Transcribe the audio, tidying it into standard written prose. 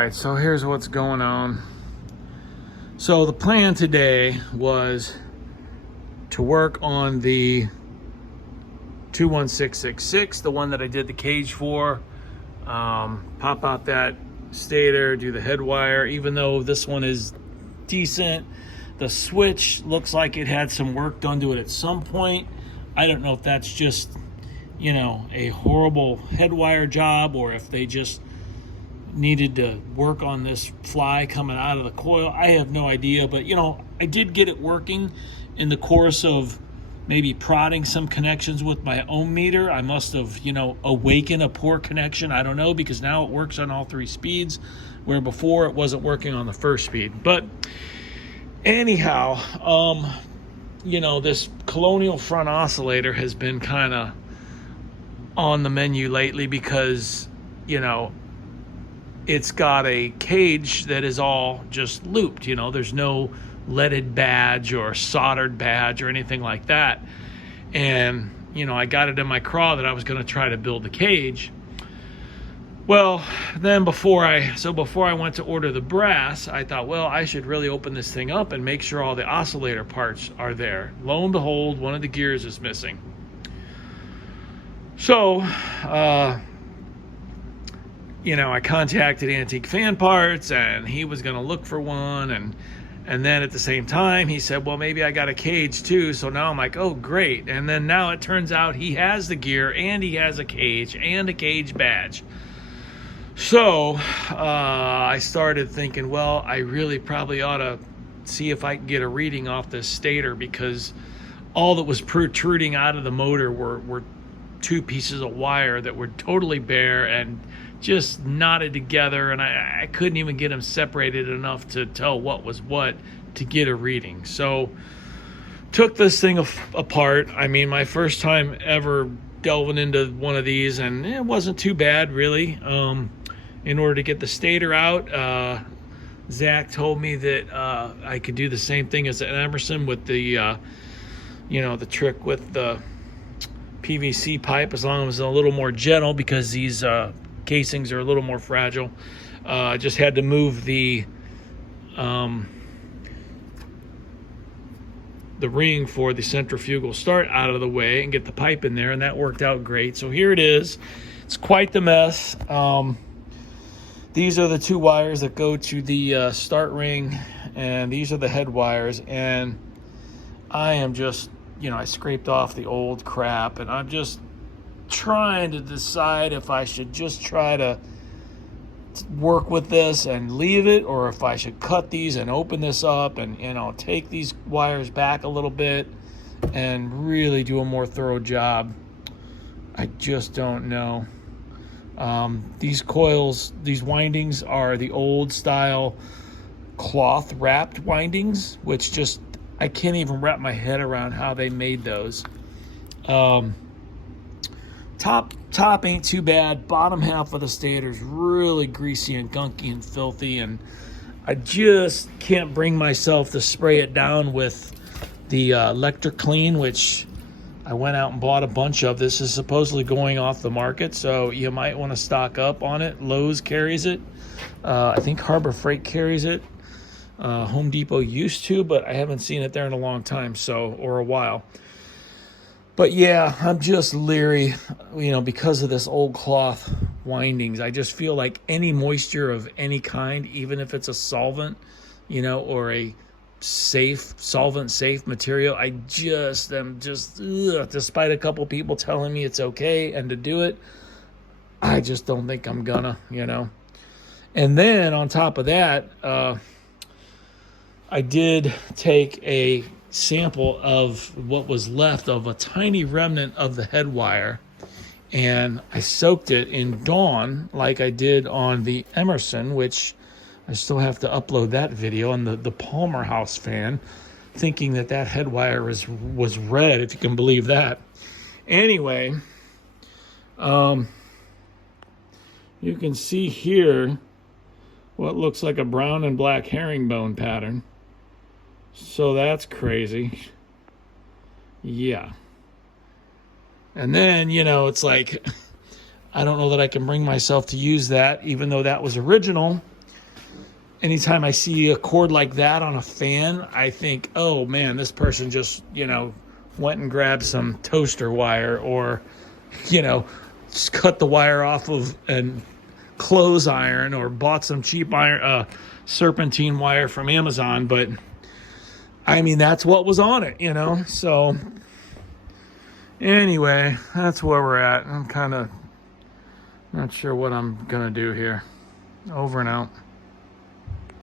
All right, so here's what's going on. So the plan today was to work on the 21666, the one that I did the cage for. Pop out that stator, do the head wire. Even though this one is decent, the switch looks like it had some work done to it at some point. I don't know if that's just, you know, a horrible head wire job, or if they just needed to work on this fly coming out of the coil. I have no idea, but you know, I did get it working in the course of maybe prodding some connections with my ohm meter. I must have, you know, awakened a poor connection. I don't know, because now it works on all three speeds, where before it wasn't working on the first speed. But anyhow, you know, this Colonial Front Oscillator has been kind of on the menu lately because, you know, it's got a cage that is all just looped. You know, there's no leaded badge or soldered badge or anything like that. And, you know, I got it in my craw that I was going to try to build the cage. Well, then before I went to order the brass, I thought, well, I should really open this thing up and make sure all the oscillator parts are there. Lo and behold, one of the gears is missing. So, you know, I contacted Antique Fan Parts, and he was going to look for one. And then at the same time, he said, well, maybe I got a cage too. So now I'm like, oh, great. And then now it turns out he has the gear, and he has a cage badge. So I started thinking, well, I really probably ought to see if I can get a reading off this stator, because all that was protruding out of the motor were two pieces of wire that were totally bare and just knotted together, and I couldn't even get them separated enough to tell what was what to get a reading. So took this thing apart. I mean, my first time ever delving into one of these, and it wasn't too bad, really. In order to get the stator out, Zach told me that I could do the same thing as an Emerson with the, you know, the trick with the PVC pipe, as long as it's a little more gentle, because these casings are a little more fragile. I just had to move the ring for the centrifugal start out of the way and get the pipe in there, and that worked out great. So here it is. It's quite the mess. These are the two wires that go to the start ring, and these are the head wires. And I am just, you know, I scraped off the old crap, and I'm just trying to decide if I should just try to work with this and leave it, or if I should cut these and open this up and, you know, take these wires back a little bit and really do a more thorough job. I just don't know. These coils, these windings are the old style cloth wrapped windings, which just, I can't even wrap my head around how they made those. Top ain't too bad. Bottom half of the stator's really greasy and gunky and filthy, and I just can't bring myself to spray it down with the electric clean, which I went out and bought a bunch of. This is supposedly going off the market, so you might want to stock up on it. Lowe's carries it. I think Harbor Freight carries it. Home Depot used to, but I haven't seen it there in a long time, or a while. But yeah, I'm just leery, you know, because of this old cloth windings. I just feel like any moisture of any kind, even if it's a solvent, you know, or a solvent safe material, I just am despite a couple people telling me it's okay and to do it, I just don't think I'm gonna, you know. And then on top of that, I did take a sample of what was left of a tiny remnant of the head wire, and I soaked it in Dawn like I did on the Emerson, which I still have to upload that video, on the Palmer House fan, thinking that head wire was red, if you can believe that. Anyway, you can see here what looks like a brown and black herringbone pattern. So that's crazy. Yeah. And then, you know, it's like, I don't know that I can bring myself to use that, even though that was original. anytime I see a cord like that on a fan, I think, oh man, this person just, you know, went and grabbed some toaster wire, or, you know, just cut the wire off of a clothes iron, or bought some cheap iron, serpentine wire from Amazon. But I mean, that's what was on it, you know. So anyway, that's where we're at. I'm kind of not sure what I'm gonna do here. Over and out.